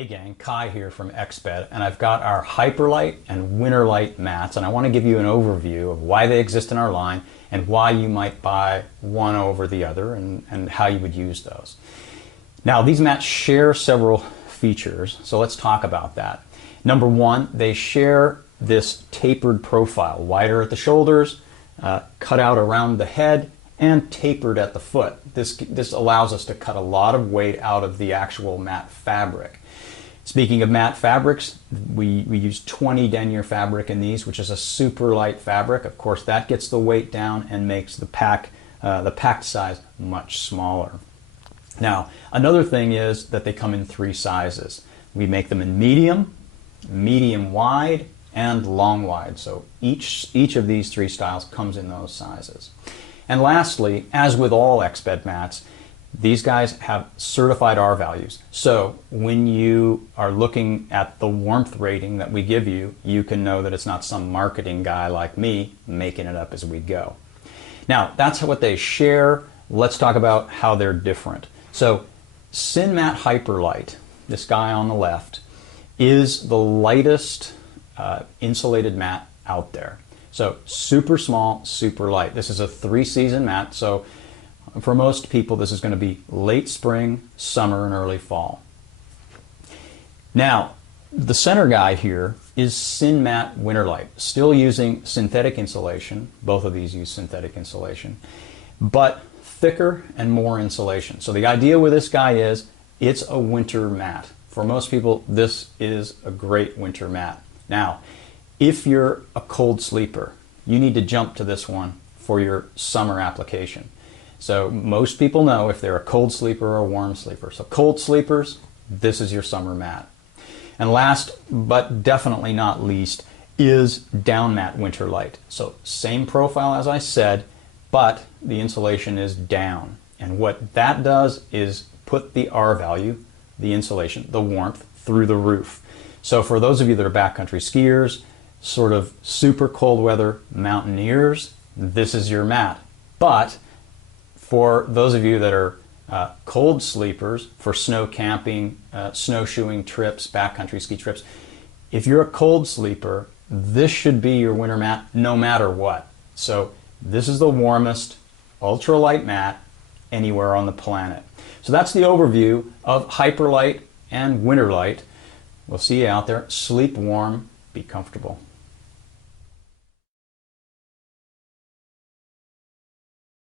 Hey gang, Kai here from Exped, and I've got our HyperLite and WinterLite mats, and I want to give you an overview of why they exist in our line and why you might buy one over the other and how you would use those. Now, these mats share several features, so let's talk about that. Number one, they share this tapered profile, wider at the shoulders, cut out around the head, and tapered at the foot. This allows us to cut a lot of weight out of the actual mat fabric. Speaking of matte fabrics, we use 20 denier fabric in these, which is a super light fabric. Of course, that gets the weight down and makes the packed size much smaller. Now, another thing is that they come in 3 sizes. We make them in medium, medium wide, and long wide. So each of these 3 styles comes in those sizes. And lastly, as with all Exped mats, these guys have certified R values. So when you are looking at the warmth rating that we give you, you can know that it's not some marketing guy like me making it up as we go. Now, that's what they share. Let's talk about how they're different. So SynMat HyperLite, this guy on the left, is the lightest insulated mat out there. So super small, super light. This is a 3-season mat, so for most people, this is going to be late spring, summer, and early fall. Now, the center guy here is SynMat WinterLite, still using synthetic insulation. Both of these use synthetic insulation, but thicker and more insulation. So the idea with this guy is it's a winter mat. For most people, this is a great winter mat. Now, if you're a cold sleeper, you need to jump to this one for your summer application. So most people know if they're a cold sleeper or a warm sleeper. So cold sleepers, this is your summer mat. And last but definitely not least is down mat WinterLite. So same profile as I said, but the insulation is down. And what that does is put the R value, the insulation, the warmth, through the roof. So for those of you that are backcountry skiers, sort of super cold weather mountaineers, this is your mat. But for those of you that are cold sleepers, for snow camping, snowshoeing trips, backcountry ski trips, if you're a cold sleeper, this should be your winter mat no matter what. So this is the warmest ultralight mat anywhere on the planet. So that's the overview of HyperLite and WinterLite. We'll see you out there. Sleep warm, be comfortable.